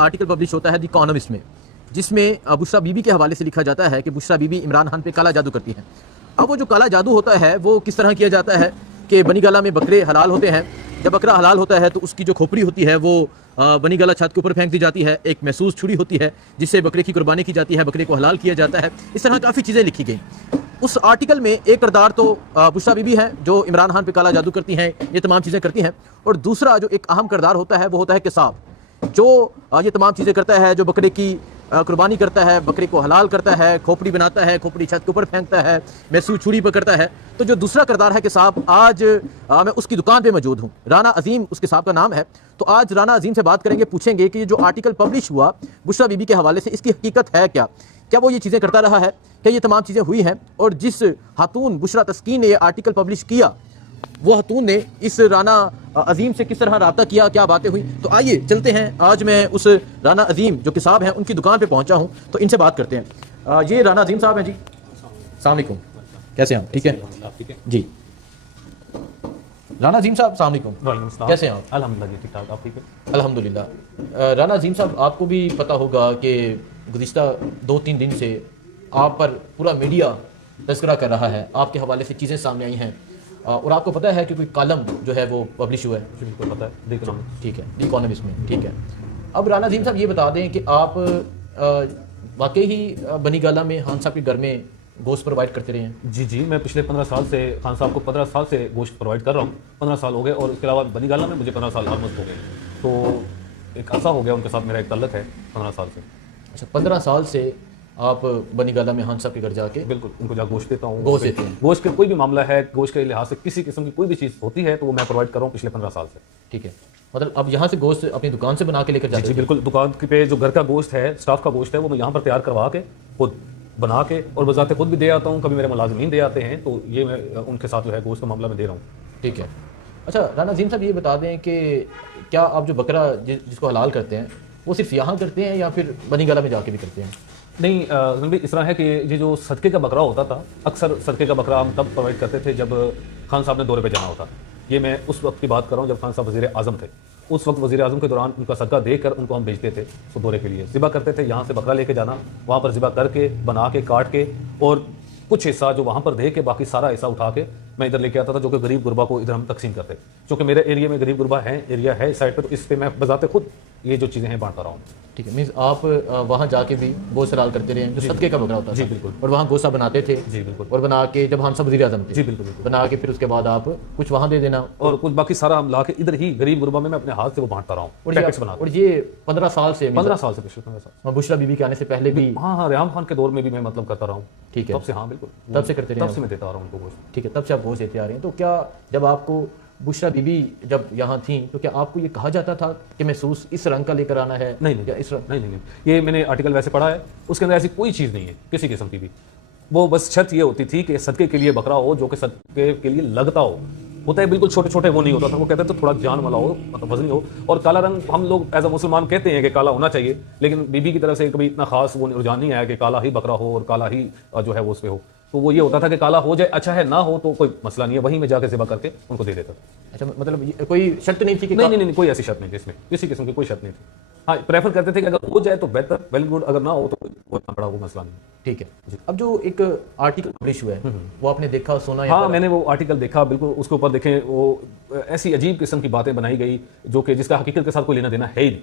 Article publish होता है the economist में, जिसमें बुशरा बीबी के हवाले से लिखा जाता है कि बुशरा बीबी इमरान खान पे काला जादू करती हैं। अब वो जो काला जादू होता है वो किस तरह किया जाता है कि बनी गाला में बकरे हलाल होते हैं। जब बकरा हलाल होता है तो उसकी जो खोपड़ी होती है वो बनी गाला छत के ऊपर फेंक दी जाती है। एक महसूस छुरी होती है जिससे बकरे की कुर्बानी की जाती है, बकरे को हलाल किया जाता है। इस तरह काफ़ी चीज़ें लिखी गई। उस आर्टिकल में एक किरदार तो बुशरा बीबी है जो इमरान खान पे काला जादू करती हैं, ये तमाम चीज़ें करती हैं, और दूसरा जो एक अहम किरदार होता है वो होता है किसाब, जो ये तमाम चीज़ें करता है, जो बकरे की कुर्बानी करता है, बकरे को हलाल करता है, खोपड़ी बनाता है, खोपड़ी छत के ऊपर फेंकता है, महसूस छुरी पकड़ता है। तो जो दूसरा किरदार है किसाब, आज मैं उसकी दुकान पे मौजूद हूँ। राना अजीम उस किसाब का नाम है। तो आज राना अजीम से बात करेंगे, पूछेंगे कि ये जो आर्टिकल पब्लिश हुआ बुशरा बीबी के हवाले से, इसकी हकीकत है क्या, क्या वो ये चीज़ें करता रहा है, क्या ये तमाम चीज़ें हुई हैं, और जिस खातून बुशरा तस्कीन ने ये आर्टिकल पब्लिश किया वो खातून ने इस राना अजीम से किस तरह रब्ता किया, क्या बातें हुई। तो आइए चलते हैं, आज मैं उस राना अजीम जो किसाब हैं उनकी दुकान पे पहुंचा हूं, तो इनसे बात करते हैं। ये राना अजीम साहब हैं जी, अस्सलाम वालेकुम, कैसे हैं आप? ठीक है जी। राना अजीम साहब अस्सलाम वालेकुम, कैसे हैं आप? अल्हम्दुलिल्लाह ठीक ठाक, आप ठीक है? अल्हम्दुलिल्लाह। राना अजीम साहब, आपको भी पता होगा कि गुज़िश्ता 2-3 दिन से आप पर पूरा मीडिया तज़किरा कर रहा है, आपके हवाले से चीज़ें सामने आई हैं, और आपको पता है कि कोई कॉलम जो है वो पब्लिश हुआ है। बिल्कुल पता है, द इकोनॉमिस्ट। ठीक है, द इकोनॉमिस्ट में। ठीक है, अब राना अजीम साहब ये बता दें कि आप वाकई ही बनी गाला में खान साहब के घर में गोश्त प्रोवाइड करते रहे हैं? जी, मैं पिछले 15 साल से खान साहब को 15 साल से गोश्त प्रोवाइड कर रहा हूँ। 15 साल हो गए, और इसके अलावा बनी गाला में मुझे 15 साल ऑलमोस्ट हो गए। तो एक ऐसा हो गया, उनके साथ मेरा एक ताल्लुक है 15 साल से। अच्छा, 15 साल से आप बनी गाला में खान साहब के घर जाके? बिल्कुल, उनको जा गोश्त देता हूँ। गोश्त देते हैं? गोश्त का कोई भी मामला है, गोश्त के लिहाज से किसी किस्म की कोई भी चीज़ होती है तो वो मैं प्रोवाइड कर रहा हूँ पिछले 15 साल से। ठीक है, मतलब अब यहाँ से गोश्त अपनी दुकान से बना के लेकर जाते हैं? जी बिल्कुल, दुकान पे जो घर का गोश्त है, स्टाफ का गोश्त है, वो मैं यहाँ पर तैयार करवा के खुद बना के और बजाते खुद भी दे आता हूँ। कभी मेरे मुलाजिमीन दे आते हैं, तो ये मैं उनके साथ जो है गोश्त का मामला में दे रहा हूँ। ठीक है। अच्छा राना अजीम साहब, ये बता दें कि क्या आप जो बकरा जिसको हलाल करते हैं वो सिर्फ यहाँ करते हैं या फिर बनी गाला में जाके भी करते हैं? नहीं, इस तरह है कि ये जो सदके का बकरा होता था, अक्सर सदके का बकरा हम तब प्रोवाइड करते थे जब खान साहब ने दौरे पे जाना होता। ये मैं उस वक्त की बात कर रहा हूँ जब खान साहब वज़ीर आज़म थे। उस वक्त वज़ीर आज़म के दौरान उनका सदका देकर उनको हम भेजते थे तो दौरे के लिए ज़िबा करते थे। यहाँ से बकरा लेके जाना, वहाँ पर ज़िबा करके बना के काट के, और कुछ हिस्सा जो वहाँ पर दे के बाकी सारा हिस्सा उठा के मैं इधर लेके आता था, जो कि गरीब गुरबा को इधर हम तकसीम करते। क्योंकि मेरे एरिया में गरीब गुरबा है, एरिया है इस साइड पर, तो इस पर मैं बजाते खुद ये जो चीज़ें हैं बांटता रहा हूँ। ठीक है, मीन्स आप वहाँ जाके भी गोश्त हलाल करते रहे, जो सदके का बकरा होता था? जी बिल्कुल। और वहाँ गोश्त बनाते थे? जी बिल्कुल। और बना के जब हम सब वज़ीर आज़म थे? जी बिल्कुल, बना के फिर उसके बाद आप कुछ वहाँ दे देना और कुछ बाकी सारा हम ला के इधर ही गरीब गुरबा में मैं अपने हाथ से वो बांटता रहा हूँ, पैकेट्स बना। और ये 15 साल से? 15 साल से, पिछले 15 साल। बुशरा बीबी के आने से पहले भी? हाँ, रेहाम खान के दौर में भी मैं मतलब करता रहा हूँ। ठीक है, तब से। हाँ बिल्कुल, तब से करते रहे? तब से मैं देता आ रहा हूँ उनको गोश्त। ठीक है, तब से आप गोश्त देते आ रहे हैं। तो क्या जब आपको बुशरा बीबी जब यहाँ थी तो क्या आपको ये कहा जाता था कि महसूस इस रंग का लेकर आना है? नहीं, इस रंग? नहीं, ये मैंने आर्टिकल वैसे पढ़ा है, उसके अंदर ऐसी कोई चीज़ नहीं है किसी किस्म की भी। वो बस शर्त ये होती थी कि सदके के लिए बकरा हो जो कि सदके के लिए लगता हो। होता है बिल्कुल छोटे छोटे वो नहीं होता था, वो कहते थे थोड़ा जान वाला हो, मतलब वजनी हो। और काला रंग हम लोग एज अ मुसलमान कहते हैं कि काला होना चाहिए, लेकिन बीबी की तरफ से कभी इतना खास वो रुझान नहीं आया कि काला ही बकरा हो और काला ही जो है वो उस पर हो। तो वो ये होता था कि काला हो जाए अच्छा है, ना हो तो कोई मसला नहीं है, वहीं में जाके ज़िबा करके उनको दे देता था। अच्छा, मतलब कोई शर्त नहीं थी कि? नहीं, कोई ऐसी शर्त नहीं थी इसमें, किसी किस्म की कोई शर्त नहीं थी। हाँ, प्रेफर करते थे कि अगर हो जाए तो बेहतर, वेल गुड, अगर ना हो तो कोई बड़ा वो मसला नहीं। ठीक है। अब जो एक आर्टिकल पब्लिश हुआ है वो आपने देखा, सुना? हाँ, मैंने वो आर्टिकल देखा, बिल्कुल। उसके ऊपर देखें वो ऐसी अजीब किस्म की बातें बनाई गई जो कि जिसका हकीकत के साथ कोई लेना देना है ही नहीं।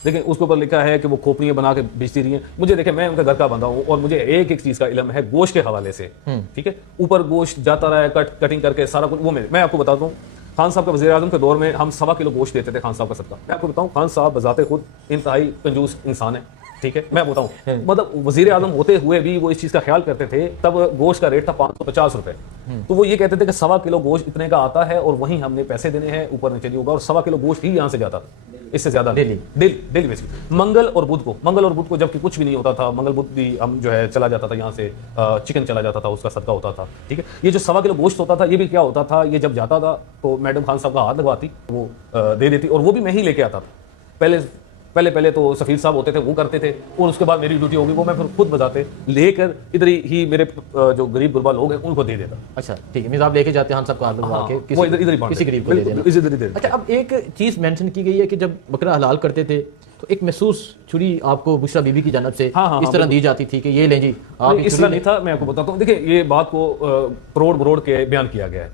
लेकिन उसके ऊपर लिखा है कि वो खोपड़ियाँ बना के बेचती रही हैं। मुझे देखे, मैं उनका घर का बंदा हूँ और मुझे एक एक चीज़ का इल्म है गोश्त के हवाले से। ठीक है, ऊपर गोश्त जाता रहा है, कटिंग करके सारा कुछ। वो मैं आपको बताता हूँ, खान साहब के वज़ीर आज़म के दौर में हम 1.25 किलो गोश्त देते थे खान साहब का सदका। मैं आपको बताऊँ, खान साहब बजाते खुद इंतहाई कंजूस इंसान है। ठीक है, मैं बताऊँ, मतलब वज़ीर आज़म होते हुए भी वो इस चीज़ का ख्याल करते थे। तब गोश्त का रेट था 550 रुपये। तो वो ये कहते थे कि 1.25 किलो गोश्त इतने का आता है और वहीं हमने पैसे देने हैं, ऊपर नीचे नहीं होगा। और 1.25 किलो गोश्त ही यहाँ से जाता था, इससे ज़्यादा डेली बेसिकली। मंगल और बुध को जबकि कुछ भी नहीं होता था, मंगल बुध भी हम जो है चला जाता था यहाँ से, चिकन चला जाता था, उसका सदका होता था। ठीक है, ये जो 1.25 किलो गोश्त होता था, ये भी क्या होता था, ये जब जाता था तो मैडम खान साहब का हाथ लगवाती, वो दे देती, और वो भी मैं ही लेके आता था। पहले तो सफ़ीर साहब होते थे, वो करते थे, और उसके बाद मेरी ड्यूटी होगी, वो मैं फिर खुद बजाते लेकर इधर ही मेरे जो गरीब गुरबा लोग हैं उनको दे देता। अच्छा ठीक है, मीन आप लेके जाते हैं हम सबको हाथ लगा के किसी गरीब को दे देना। अच्छा, अब एक चीज़ मेंशन की गई है कि जब बकरा हलाल करते थे तो एक महसूस छुरी आपको बुशरा बीबी की जानब से हाँ, इस तरह दी जाती थी कि ये लें जी आप इस तरह नहीं था। मैं आपको बताता हूँ, देखिए ये बात को परोड़ बरोड़ के बयान किया गया है।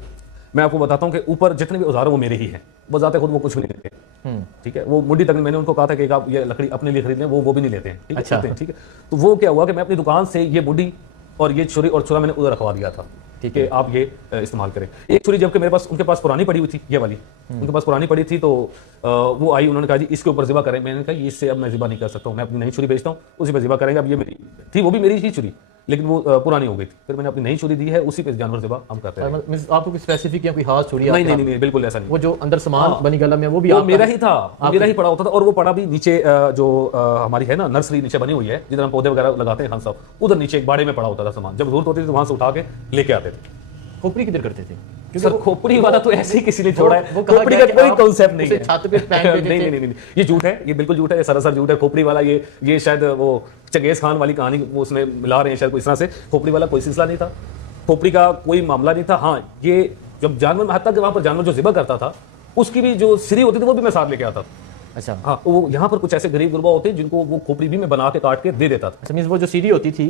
मैं आपको बताता हूँ कि ऊपर जितने भी औजार हैं वो मेरे ही हैं, बजाते खुद वो कुछ भी नहीं लेते। ठीक है, वो मुड्डी तक मैंने उनको कहा था कि आप ये लकड़ी अपने लिए खरीद लें, वो भी नहीं लेते हैं। ठीक है, अच्छा। ठीक है। तो वो क्या हुआ कि मैं अपनी दुकान से ये मुड्डी और ये छुरी और छुरा मैंने उधर रखवा दिया था। ठीक है, आप ये इस्तेमाल करें। एक छुरी जबकि मेरे पास उनके पास पुरानी पड़ी हुई थी, ये वाली उनके पास पुरानी पड़ी थी, तो वो आई, उन्होंने कहा जी इसके ऊपर ज़िबा करें। मैंने कहा इससे अब मैं ज़िबा नहीं कर सकता हूँ, मैं अपनी नई छुरी बेचता हूँ, उसी पर ज़िबा करेंगे। अब ये मेरी थी, वो भी मेरी ही छुरी, लेकिन वो पुरानी हो गई थी। फिर मैंने अपनी नई छुरी दी है, उसी पे जानवर ज़िबा हम करते हैं। आपको कोई स्पेसिफिक या कोई खास छुरी? नहीं, बिल्कुल ऐसा नहीं। वो जो अंदर सामान बनी गला में वो भी मेरा ही था, मेरा ही पड़ा होता था। और वो पड़ा भी नीचे, जो हमारी है ना नर्सरी नीचे बनी हुई है, जिधर हम पौधे वगैरह लगाते हैं खान साहब, उधर नीचे एक बाड़े में पड़ा होता था सामान। जब जरूरत होती थी तो वहां से उठा के लेके आते थे। खोपड़ी किधर करते थे? सर खोपड़ी वाला तो ऐसे ही किसी ने छोड़ा है, वो कहा खोपड़ी गया का कि कोई आप कॉन्सेप्ट नहीं उसे है। छत पे फेंक देते थे। नहीं, ये झूठ है, ये बिल्कुल झूठ है, ये सरासर झूठ है। खोपड़ी वाला ये शायद वो चंगेज खान वाली कहानी वो उसमें मिला रहे हैं शायद, कोई इस तरह से। खोपड़ी वाला कोई सिलसिला नहीं था, खोपड़ी का कोई मामला नहीं था। हाँ, ये जब जानवर, हत्ता कि वहां पर जानवर जो ज़िबा करता था उसकी भी जो सिरी होती थी वो भी मैं साथ लेके आता था। अच्छा। हाँ, वो यहाँ पर कुछ ऐसे गरीब गुरबा होते हैं जिनको वो खोपड़ी भी मैं बना के काट के दे देता था। अच्छा, मीन्स वो जो सीढ़ी होती थी,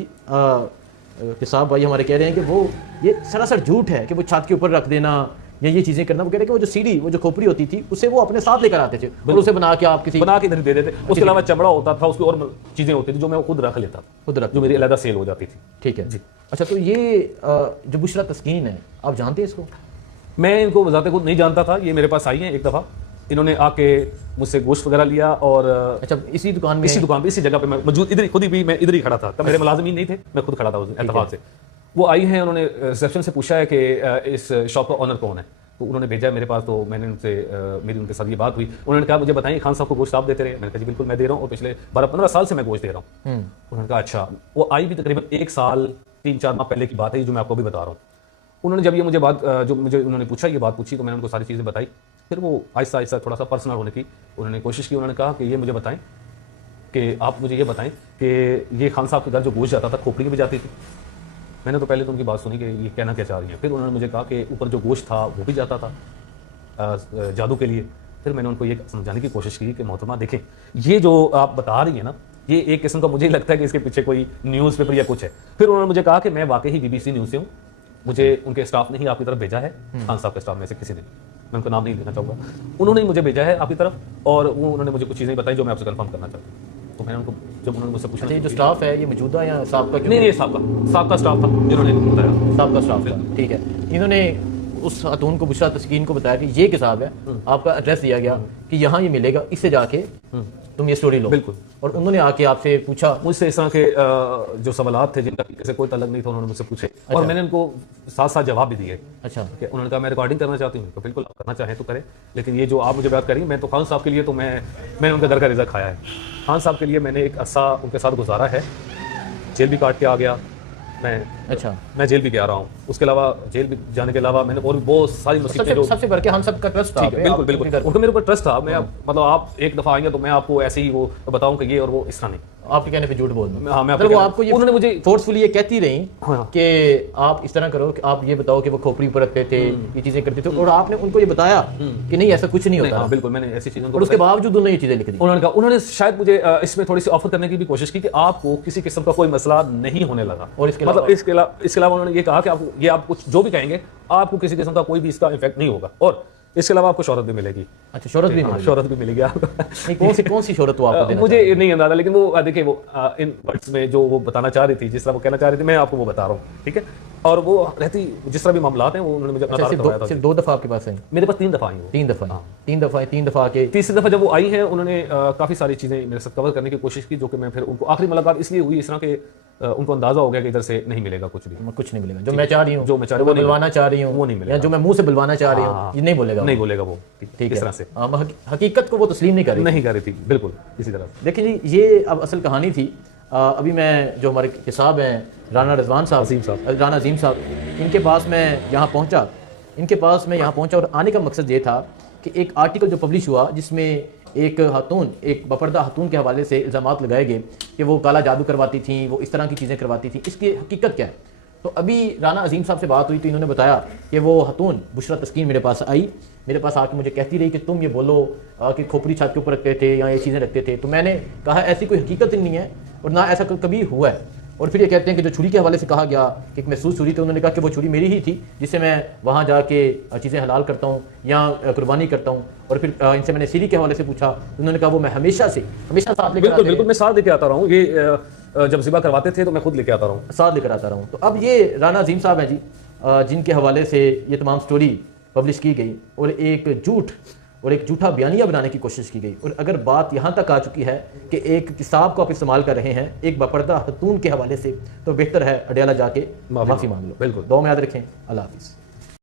साहब भाई हमारे कह रहे हैं कि वो ये सरासर झूठ है कि वो छत के ऊपर रख देना या ये चीजें करना। वो कह रहे हैं कि वो जो सीढ़ी, वो जो खोपड़ी होती थी, उसे वो अपने साथ लेकर आते थे और उसे बना के आप किसी बना के इधर दे देते। उसके अलावा चमड़ा होता था, उसकी और चीजें होती थी जो मैं खुद रख लेता था, खुद रख, जो मेरी अलग सेल हो जाती थी। ठीक है जी। अच्छा, तो ये जो बुशरा तस्कीन है, आप जानते हैं इसको? मैं इनको बजाते खुद नहीं जानता था। ये मेरे पास आई हैं एक दफ़ा, इन्होंने आके मुझसे गोश्त वगैरह लिया और अच्छा, इसी दुकान में? इसी दुकान पे, इसी जगह पे मैं मौजूद, इधर खुद ही मैं इधर ही खड़ा था। तब मेरे मुलाजिम नहीं थे, मैं खुद खड़ा था उस एतफाक से। वो आई हैं, उन्होंने रिसेप्शन से पूछा है कि इस शॉप का ऑनर कौन है, तो उन्होंने भेजा है मेरे पास। तो मैंने उनसे मेरी उनके साथ ये बात हुई। उन्होंने कहा मुझे बताइए खान साहब को गोश्त आप देते रहे? मैंने कहा जी बिल्कुल मैं दे रहा हूँ, और पिछले 12-15 साल से मैं गोश्त दे रहा हूँ। उन्होंने कहा अच्छा। वो आई भी तकरीबन 1 साल 3-4 माह पहले की बात है, जो मैं आपको भी बता रहा हूँ। उन्होंने जब ये मुझे बात, जो मुझे उन्होंने पूछा, ये बात पूछी, तो मैंने उनको सारी चीज़ें बताई। फिर वो आहिस्ता आहिस्ता थोड़ा सा पर्सनल होने की उन्होंने कोशिश की। उन्होंने कहा कि ये मुझे बताएं कि आप मुझे ये बताएं कि ये खान साहब के घर जो गोश्त जाता था खोपड़ी में भी जाती थी। मैंने तो पहले तो उनकी बात सुनी कि ये कहना क्या चाह रही हैं। फिर उन्होंने मुझे कहा कि ऊपर जो गोश्त था वो भी जाता था जादू के लिए। फिर मैंने उनको ये समझाने की कोशिश की कि मोहतरमा देखें, ये जो आप बता रही हैं ना, ये एक किस्म का मुझे लगता है कि इसके पीछे कोई न्यूज़पेपर या कुछ है। फिर उन्होंने मुझे कहा कि मैं वाकई ही BBC न्यूज़ से हूँ, मुझे उनके स्टाफ ने ही आपकी तरफ भेजा है, खान साहब के स्टाफ में से किसी ने, मैं उनका नाम नहीं लेना चाहूँगा, उन्होंने मुझे भेजा है आपकी तरफ, और वो उन्होंने मुझे कुछ चीज़ें बताई जो मैं आपसे कंफर्म करना चाहता हूँ। तो मैंने उनको, जब उन्होंने मुझसे पूछा, ये जो स्टाफ है ये मौजूदा या साहब का? नहीं, साहब का स्टाफ था जिन्होंने बताया। साहब का स्टाफ था, ठीक है। इन्होंने उस खातून को, बुशरा तस्कीन को बताया कि ये किताब है, आपका एड्रेस दिया गया कि यहाँ ये मिलेगा, इससे जाके तुम ये स्टोरी लो। बिल्कुल। और उन्होंने आके आपसे पूछा, मुझसे इस तरह के जो सवालात थे जिनका किसी कोई तलक नहीं था, उन्होंने मुझसे पूछे। अच्छा। और मैंने उनको साथ साथ जवाब भी दिए। अच्छा। उन्होंने कहा मैं रिकॉर्डिंग करना चाहती हूँ, तो बिल्कुल आप करना चाहें तो करें, लेकिन ये जो आप मुझे बात करी, मैं तो खान साहब के लिए तो मैंने उनका घर का रिज़्क खाया है। खान साहब के लिए मैंने एक अरसा उनके साथ गुजारा है, जेल भी काट के आ गया मैं जेल भी गया रहा हूँ। उसके अलावा जेल भी जाने के अलावा मैंने और भी बहुत सारी मुसीबतें, सबसे बढ़ के हम सब का ट्रस्ट था। बिल्कुल उनका मेरे ऊपर ट्रस्ट था। मैं मतलब आप एक दफ़ा आएंगे तो मैं आपको ऐसे ही वो बताऊं कि ये और वो इस तरह नहीं, आपके कहने पे झूठ बोल दूं। हाँ, मैं वो आपको ये उन्होंने मुझे फोर्सफुली ये कहती रही हाँ। कि आप इस तरह करो कि आप ये बताओ कि वो खोपड़ी पर रखते थे, ये चीजें करते थे, और आपने उनको ये बताया कि नहीं ऐसा कुछ नहीं होता। हाँ, बिल्कुल मैंने ऐसी चीज़ों को, और उसके बावजूद उन्होंने ये चीजें लिख दी। उन्होंने शायद मुझे इसमें थोड़ी सी ऑफर करने की भी कोशिश की कि आपको किसी किस्म का कोई मसला नहीं होने लगा। और इसके अलावा उन्होंने ये कहा कि आप कुछ जो भी कहेंगे आपको किसी किस्म का कोई भी इसका इफेक्ट नहीं होगा, और इसके अलावा आपको शोहरत भी मिलेगी। अच्छा, शोहरत भी मिलेगी? शोहरत भी मिलेगी आपको। कौन सी शोहरत वो आपको देना? मुझे नहीं अंदाजा, लेकिन वो देखिए वो इन वर्ड्स में जो वो बताना चाह रही थी, जिस तरह वो कहना चाह रही थी, मैं आपको वो बता रहा हूँ, ठीक है। और वो रहती जिस तरह भी मामलात हैं, वो उन्होंने मुझे अपना सिर्फ 2 दफा आपके पास आई? मेरे पास 3 दफा आई। 3 दफा के तीसरी दफा जब वो आई हैं, उन्होंने काफी सारी चीजें मेरे साथ कवर करने की कोशिश की, जो कि मैं फिर उनको आखिरी मुलाकात इसलिए हुई इस तरह के उनको अंदाजा हो गया कि इधर से नहीं मिलेगा कुछ नहीं मिलेगा। जो मैं चाह रही हूँ, जो मैं बुलवाना चाह रही हूँ, वो नहीं मिलेगा। या जो मैं मुंह से बुलवाना चाह रही हूँ, ये नहीं बोलेगा वो। ठीक है, इस तरह से हकीकत को वो तस्लीम नहीं कर रही थी। बिल्कुल इसी तरह। देखिए जी, ये अब असल कहानी थी। अभी मैं जो हमारे किसाब हैं राना अजीम साहब, इनके पास मैं यहाँ पहुँचा और आने का मकसद ये था कि एक आर्टिकल जो पब्लिश हुआ जिसमें एक बपर्दा खातून के हवाले से इल्ज़ामात लगाए गए कि वो काला जादू करवाती थी, वो इस तरह की चीज़ें करवाती थी। इसकी हकीकत क्या है? तो अभी राना अजीम साहब से बात हुई तो इन्होंने बताया कि वो खातून बुशरा तस्कीन मेरे पास आई मेरे पास आके मुझे कहती रही कि तुम ये बोलो कि खोपड़ी छत के ऊपर रखते थे या ये चीज़ें रखते थे। तो मैंने कहा ऐसी कोई हकीकत नहीं है और ना ऐसा कभी हुआ है। और फिर ये कहते हैं कि जो छुरी के हवाले से कहा गया कि एक महसूस छुरी थी, उन्होंने कहा कि वो छुरी मेरी ही थी जिससे मैं वहाँ जाके चीज़ें हलाल करता हूँ या कुर्बानी करता हूँ। और फिर इनसे मैंने सीरी के हवाले से पूछा, उन्होंने कहा वो मैं हमेशा साथ लेकर बिल्कुल बिल्कुल, मैं साथ लेके आता रहा हूँ। ये जब ज़िबा करवाते थे तो मैं खुद लेके आता रहा हूँ, साथ लेकर आता रहा हूँ। तो अब ये राना अजीम साहब हैं जी, जिनके हवाले से ये तमाम स्टोरी पब्लिश की गई और एक झूठा बयानिया बनाने की कोशिश की गई। और अगर बात यहाँ तक आ चुकी है कि एक किताब को आप इस्तेमाल कर रहे हैं एक बापर्दा खतून के हवाले से, तो बेहतर है अडयाला जाके माफ़ी मांग लो। बिल्कुल, दुआ में याद रखें। अल्लाह हाफिज़।